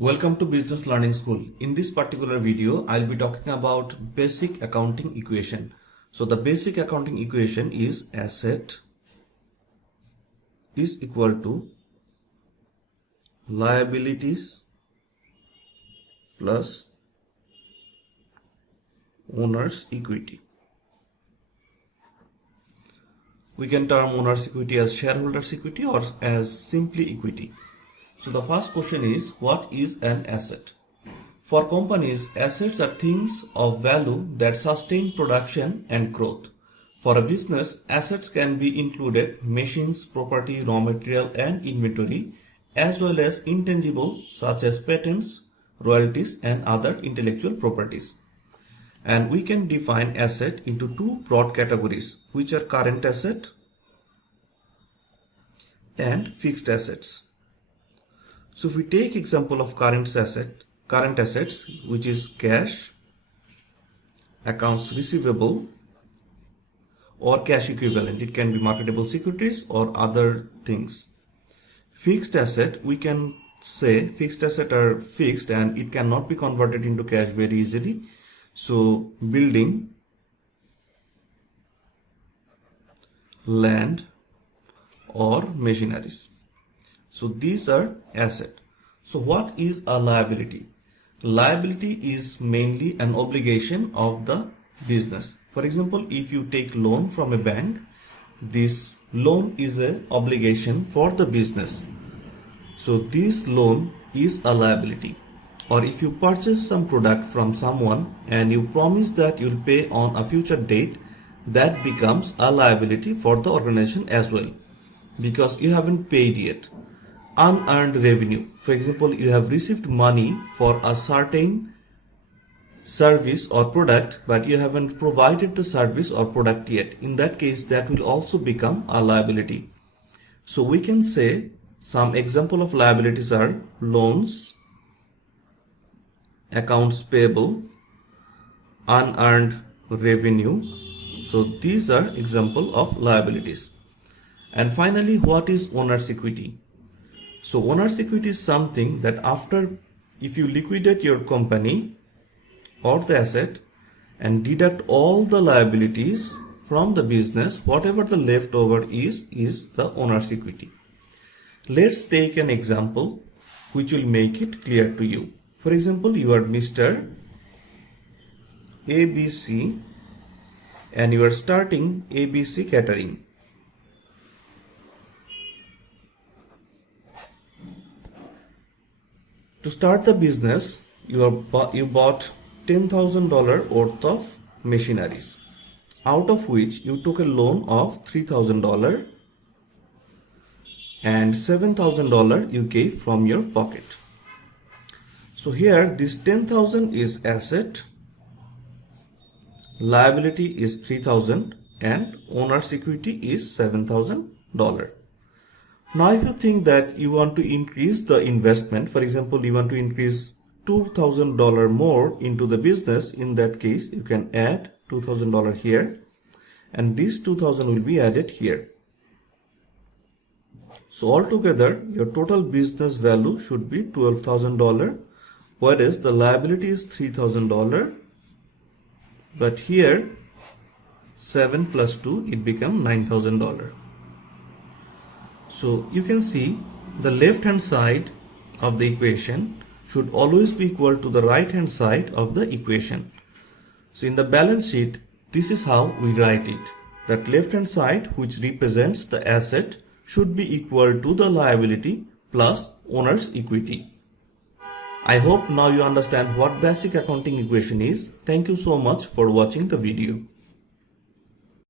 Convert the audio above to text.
Welcome to Business Learning School. In this particular video, I'll be talking about basic accounting equation. So the basic accounting equation is asset is equal to liabilities plus owner's equity. We can term owner's equity as shareholders equity or as simply equity. So the first question is, what is an asset? For companies, assets are things of value that sustain production and growth. For a business, assets can be included machines, property, raw material and inventory, as well as intangible such as patents, royalties and other intellectual properties. And we can define asset into two broad categories, which are current asset and fixed assets. So if we take example of current assets, which is cash, accounts receivable or cash equivalent, it can be marketable securities or other things. Fixed asset, we can say fixed asset are fixed and it cannot be converted into cash very easily. So building, land or machineries. So these are asset. So what is a liability? Liability is mainly an obligation of the business. For example, if you take loan from a bank, this loan is an obligation for the business. So this loan is a liability. Or if you purchase some product from someone and you promise that you'll pay on a future date, that becomes a liability for the organization as well, because you haven't paid yet. Unearned revenue. For example, you have received money for a certain service or product, but you haven't provided the service or product yet. In that case, that will also become a liability. So we can say some example of liabilities are loans, accounts payable, unearned revenue. So these are example of liabilities. And finally, what is owner's equity? So owner's equity is something that if you liquidate your company or the asset and deduct all the liabilities from the business, whatever the leftover is the owner's equity. Let's take an example which will make it clear to you. For example, you are Mr. ABC and you are starting ABC Catering. To start the business, you bought $10,000 worth of machineries, out of which you took a loan of $3,000 and $7,000 you gave from your pocket. So here this $10,000 is asset, liability is $3,000 and owner's equity is $7,000. Now if you think that you want to increase the investment, for example, you want to increase $2,000 more into the business, in that case you can add $2,000 here and this $2,000 will be added here. So altogether your total business value should be $12,000, whereas the liability is $3,000, but here 7 plus 2, it becomes $9,000. So you can see the left hand side of the equation should always be equal to the right hand side of the equation. So in the balance sheet, this is how we write it. That left hand side, which represents the asset, should be equal to the liability plus owner's equity. I hope now you understand what basic accounting equation is. Thank you so much for watching the video.